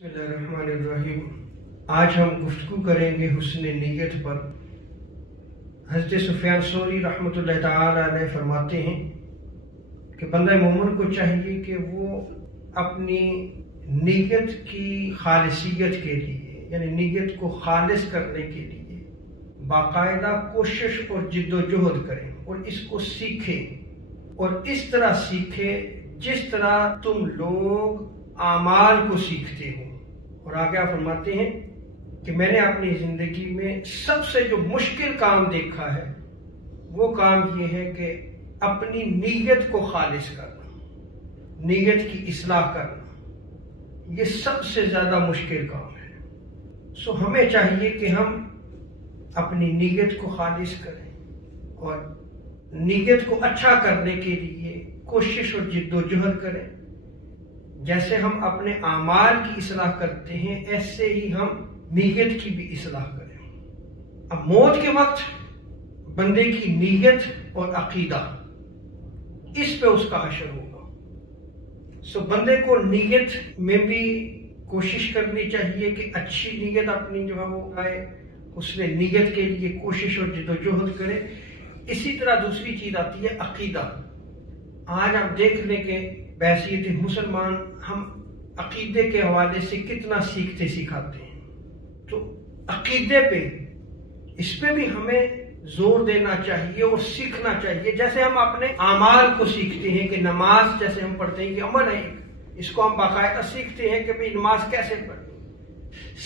बिस्मिल्लाहिर्रहमानिर्रहीम। आज हम गुफ्तगू करेंगे हुस्न नीयत पर। हज़रत सुफियान सौरी रहमतुल्लाह ताला अलैह फरमाते हैं कि बंदा मोमिन को चाहिए कि वो अपनी नीयत की खालिसियत के लिए, यानी नीयत को खालिस करने के लिए बाकायदा कोशिश और जिद्दोजहद करें और इसको सीखें, और इस तरह सीखें जिस तरह तुम लोग आमाल को सीखते हो। और आगे आप फरमाते हैं कि मैंने अपनी जिंदगी में सबसे जो मुश्किल काम देखा है वो काम ये है कि अपनी नीयत को खालिस करना, नीयत की इस्लाह करना, ये सबसे ज्यादा मुश्किल काम है। सो हमें चाहिए कि हम अपनी नीयत को खालिस करें और नीयत को अच्छा करने के लिए कोशिश और जिद्दोजहद करें। जैसे हम अपने आमाल की इस्लाह करते हैं ऐसे ही हम नीयत की भी इस्लाह करें। अब मौत के वक्त बंदे की नीयत और अकीदा, इस पे उसका असर होगा। सो बंदे को नीयत में भी कोशिश करनी चाहिए कि अच्छी नीयत अपनी जो है वो आए, उसने नीयत के लिए कोशिश और जिद्दोजहद करे। इसी तरह दूसरी चीज आती है अकीदा। आज आप देख लें कि बैसियत मुसलमान हम अकीदे के हवाले से कितना सीखते सिखाते हैं, तो अकीदे पे, इस पे भी हमें जोर देना चाहिए और सीखना चाहिए। जैसे हम अपने आमाल को सीखते हैं कि नमाज जैसे हम पढ़ते हैं कि अमल है, इसको हम बाकायदा सीखते हैं कि भाई नमाज कैसे पढ़नी,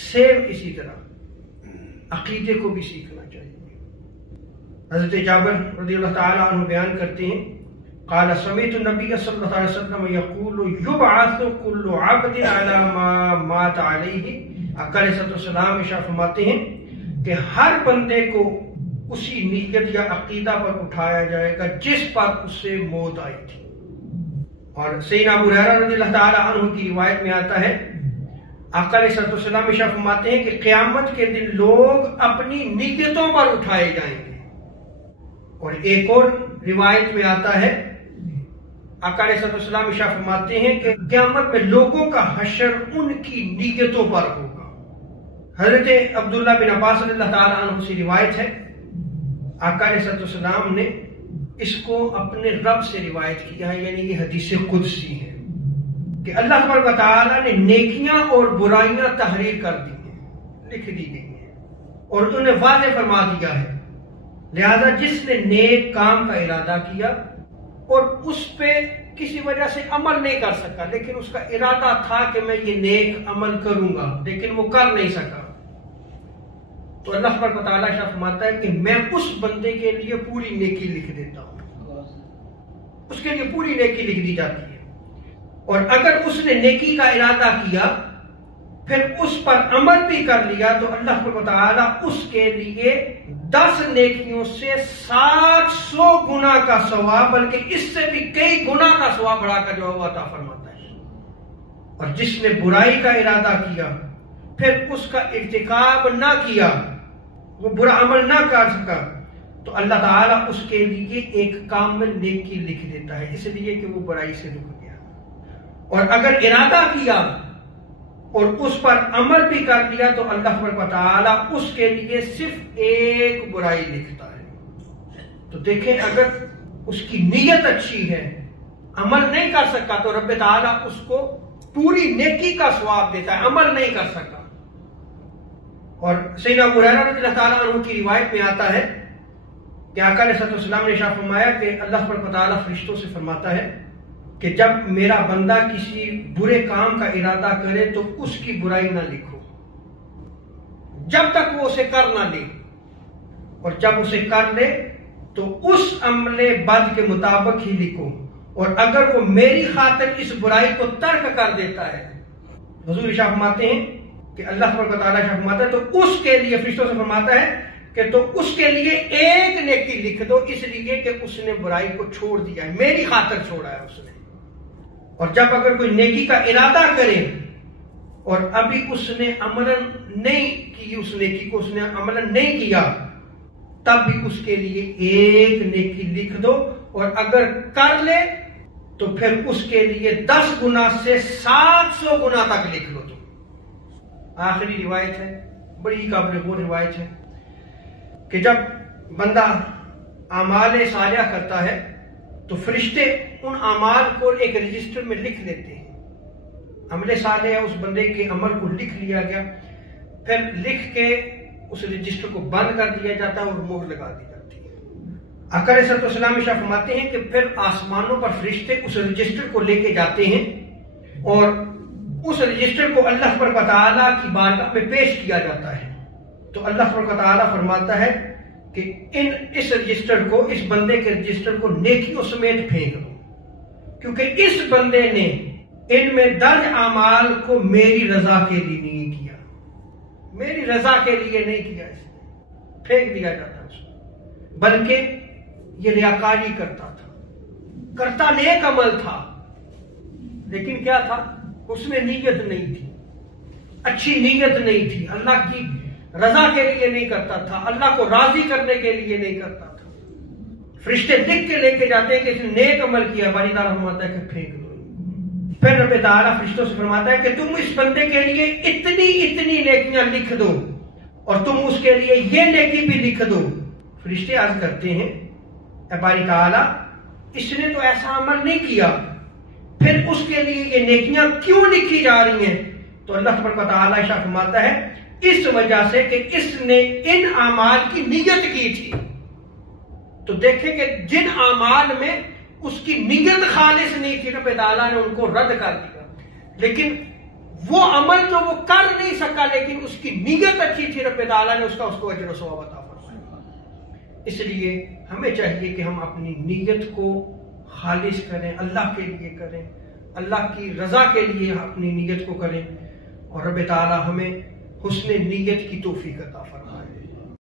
सेम इसी तरह अकीदे को भी सीखना चाहिए। हजरत जाबिर रज़ियल्लाहु ताला अन्हु बयान करते हैं, क़ाल समीअतु नबी सल्लल्लाहु अलैहि वसल्लम यक़ूलु युबअसु कुल्लु अब्दिन अला मा मात अलैहि। आका अलैहिस्सलाम इरशाद फरमाते हैं कि हर बंदे को उसी नीयत या अकीदा पर उठाया जाएगा जिस पर उससे मौत आई थी। और सैयदना अबू हुरैरा रज़ियल्लाहु ताला अन्हु की रिवायत में आता है, आका अलैहिस्सलाम इरशाद फरमाते हैं कि क़यामत के दिन लोग अपनी नीयतों पर उठाए जाएंगे। और एक और रिवायत में आता है, आका अलैहिस्सलाम इरशाद फरमाते हैं कि क़यामत में लोगों का हशर उनकी नीयतों पर होगा। हजरत अब्दुल्ला बिन अब्बास रज़ियल्लाहु ताला अन्हु से रिवायत है, आका अलैहिस्सलाम ने इसको अपने रब से रिवायत किया है, यानी ये हदीस कुदसी है कि अल्लाह तबारक व तआला ने नेकियां और बुराइयां तहरीर कर दी हैं, लिख दी गई हैं और उन्हें वाज़ेह फरमा दिया है। लिहाजा जिसने नेक काम का इरादा किया और उस पे किसी वजह से अमल नहीं कर सका, लेकिन उसका इरादा था कि मैं ये नेक अमल करूंगा, लेकिन वो कर नहीं सका, तो अल्लाह तबारक व तआला फरमाता है कि मैं उस बंदे के लिए पूरी नेकी लिख देता हूं, उसके लिए पूरी नेकी लिख दी जाती है। और अगर उसने नेकी का इरादा किया फिर उस पर अमल भी कर लिया तो अल्लाह तबारक व तआला उसके लिए 10 नेकियों से 700 गुना का सवाब, बल्कि इससे भी कई गुना का सवाब बढ़ाकर जो हुआ अता फरमाता है। और जिसने बुराई का इरादा किया फिर उसका इर्तिकाब ना किया, वो बुरा अमल ना कर सका, तो अल्लाह ताला उसके लिए एक कामिल नेकी लिख देता है, इसलिए कि वो बुराई से रुक गया। और अगर इरादा किया और उस पर अमल भी कर लिया तो अल्लाह तबारक व तआला उसके लिए सिर्फ एक बुराई लिखता है। तो देखें, अगर उसकी नीयत अच्छी है, अमल नहीं कर सका तो रब तआला उसको पूरी नेकी का सवाब देता है, अमल नहीं कर सका। और सैयदना अबू हुरैरा रज़ियल्लाहु ताला अन्हु की रिवायत में आता है कि आका अलैहिस्सलाम ने इरशाद फरमाया कि अल्लाह तबारक व तआला फरिश्तों से फरमाता है कि जब मेरा बंदा किसी बुरे काम का इरादा करे तो उसकी बुराई ना लिखो जब तक वो उसे कर ना ले, और जब उसे कर ले तो उस अमले बद के मुताबिक ही लिखो, और अगर वो मेरी खातिर इस बुराई को तर्क कर देता है, हुजूर इरशाद फरमाते हैं कि अल्लाह तबारक व तआला फरमाता है तो उसके लिए, फरिश्तों से फरमाता है कि तो उसके लिए एक नेकी लिख दो, इसलिए कि उसने बुराई को छोड़ दिया है, मेरी खातिर छोड़ा है उसने। और जब अगर कोई नेकी का इरादा करे और अभी उसने अमलन नहीं की, उस नेकी को उसने अमलन नहीं किया, तब भी उसके लिए एक नेकी लिख दो, और अगर कर ले तो फिर उसके लिए 10 गुना से 700 गुना तक लिख लो तुम। آخری روایت ہے، بڑی ہی قابل غور روایت ہے کہ جب بندہ اعمال صالحہ کرتا ہے تو فرشتے ان اعمال کو ایک رجسٹر میں لکھ لیتے ہیں۔ عمل صالح اس بندے کے عمل کو لکھ لیا گیا، پھر لکھ کے اس رجسٹر کو بند کر دیا جاتا ہے اور مہر لگا دی جاتی ہے۔ آقا علیہ الصلوۃ والسلام ارشاد فرماتے ہیں کہ پھر آسمانوں پر فرشتے اس رجسٹر کو لے کے جاتے ہیں اور اس رجسٹر کو اللہ تبارک و تعالیٰ کی بارگاہ میں پیش کیا جاتا ہے، تو اللہ تبارک و تعالیٰ فرماتا ہے کہ اس رجسٹر کو، اس بندے کے رجسٹر کو نیکیوں سمیت پھینک دو، کیونکہ اس بندے نے ان میں درج اعمال کو میری رضا کے لیے نہیں کیا، میری رضا کے لیے نہیں کیا، اس نے پھینک دیا جاتا ہے اس کو، بلکہ یہ ریاکاری کرتا تھا، کرتا نیک عمل تھا، لیکن کیا تھا؟ اس میں نیت نہیں تھی، اچھی نیت نہیں تھی، اللہ کی رضا کے لیے نہیں کرتا تھا، اللہ کو راضی کرنے کے لیے نہیں کرتا تھا۔ فرشتے لکھ کے لے کے جاتے ہیں کہ اس نے نیک عمل کیا، باری تعالیٰ فرماتا ہے کہ پھینک دو۔ پھر رب تعالیٰ فرشتوں سے فرماتا ہے کہ تم اس بندے کے لیے اتنی اتنی نیکیاں لکھ دو اور تم اس کے لیے یہ نیکی بھی لکھ دو۔ فرشتے عرض کرتے ہیں اے باری تعالیٰ، اس نے تو ایسا عمل نہیں کیا، پھر اس کے لیے یہ نیکیاں کیوں لکھی جا رہی ہیں؟ تو اللہ تبارک و تعالیٰ ارشاد فرماتا ہے اس وجہ سے کہ اس نے ان اعمال کی نیت کی تھی۔ تو دیکھیں کہ جن اعمال میں اس کی نیت خالص نہیں تھی، رب تعالیٰ نے ان کو رد کر دیا، لیکن وہ عمل جو وہ کر نہیں سکا لیکن اس کی نیت اچھی تھی، رب تعالیٰ نے اس کو اجر و ثواب عطا فرمایا۔ اس لیے ہمیں چاہیے کہ ہم اپنی نیت کو خالص کریں، اللہ کے لیے کریں، اللہ کی رضا کے لیے اپنی نیت کو کریں، اور رب تعالیٰ ہمیں حسن نیت کی توفیق عطا فرمائے۔